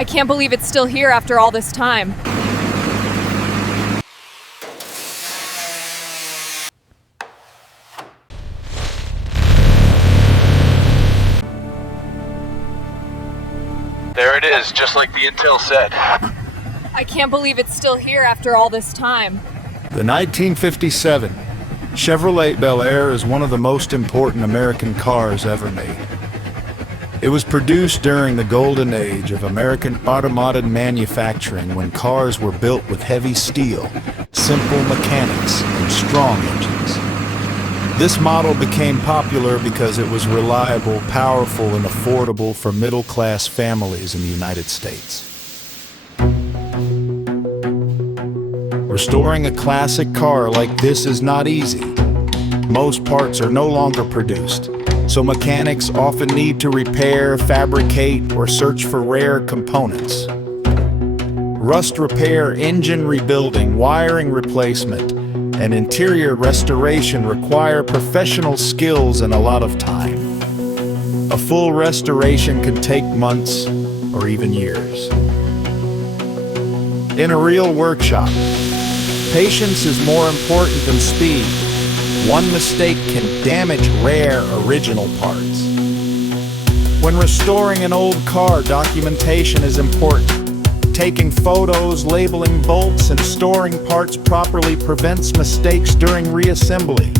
I can't believe it's still here after all this time. There it is, just like the intel said. I can't believe it's still here after all this time. The 1957 Chevrolet Bel Air is one of the most important American cars ever made. It was produced during the golden age of American automotive manufacturing, when cars were built with heavy steel, simple mechanics, and strong engines. This model became popular because it was reliable, powerful, and affordable for middle-class families in the United States. Restoring a classic car like this is not easy. Most parts are no longer produced, so mechanics often need to repair, fabricate, or search for rare components. Rust repair, engine rebuilding, wiring replacement, and interior restoration require professional skills and a lot of time. A full restoration can take months or even years. In a real workshop, patience is more important than speed. One mistake can damage rare original parts. When restoring an old car, documentation is important. Taking photos, labeling bolts, and storing parts properly prevents mistakes during reassembly.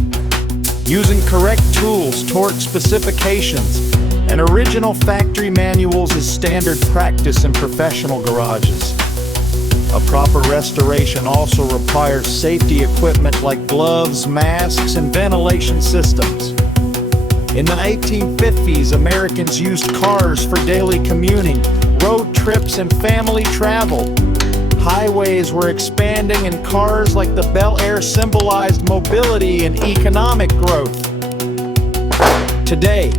Using correct tools, torque specifications, and original factory manuals is standard practice in professional garages. A proper restoration also requires safety equipment like gloves, masks, and ventilation systems. In the 1850s, Americans used cars for daily commuting, road trips, and family travel. Highways were expanding, and cars like the Bel Air symbolized mobility and economic growth. Today,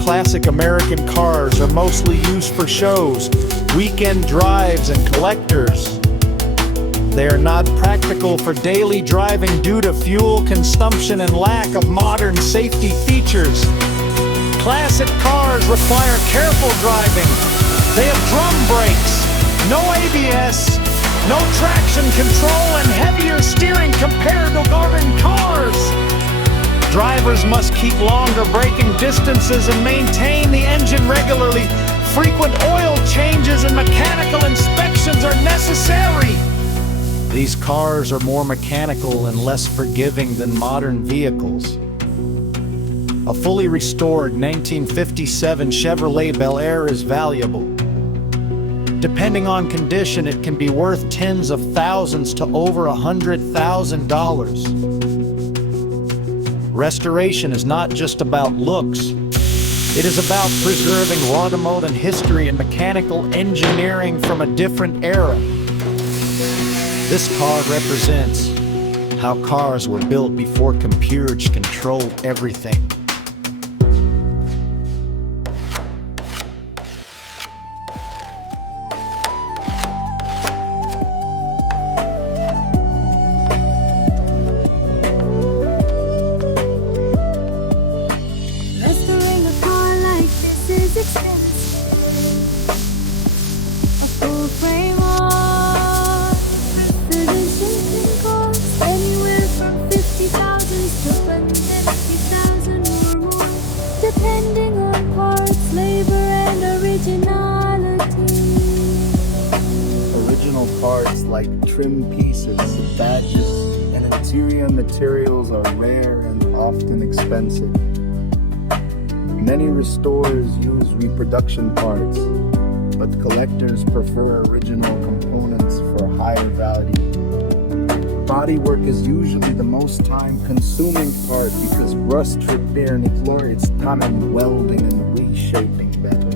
classic American cars are mostly used for shows, weekend drives, and collectors. They are not practical for daily driving due to fuel consumption and lack of modern safety features. Classic cars require careful driving. They have drum brakes, no ABS, no traction control, and heavier steering compared to modern cars. Drivers must keep longer braking distances and maintain the engine regularly. Frequent oil changes and mechanical inspections are necessary. These cars are more mechanical and less forgiving than modern vehicles. A fully restored 1957 Chevrolet Bel Air is valuable. Depending on condition, it can be worth tens of thousands to over $100,000. Restoration is not just about looks. It is about preserving automotive history and mechanical engineering from a different era. This car represents how cars were built before computers controlled everything. Restoring a car like this is expensive. A full frame on solutions can cost anywhere from $50,000 to $150,000 or more, depending on parts, labor, and originality. Original parts like trim pieces, badges, and interior materials are rare and often expensive. Many restorers use reproduction parts, but collectors prefer original components for higher value. Bodywork is usually the most time-consuming part because rust repair requires time and welding and reshaping better.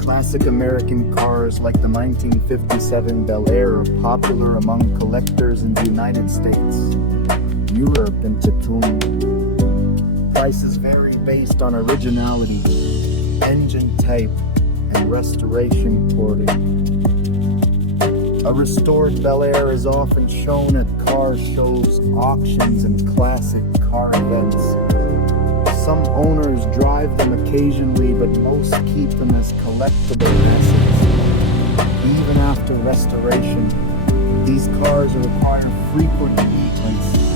Classic American cars like the 1957 Bel Air are popular among collectors in the United States, Europe, and Japan. Prices vary based on originality, engine type, and restoration quality. A restored Bel Air is often shown at car shows, auctions, and classic car events. Some owners drive them occasionally, but most keep them as collectible assets. Even after restoration, these cars require frequent maintenance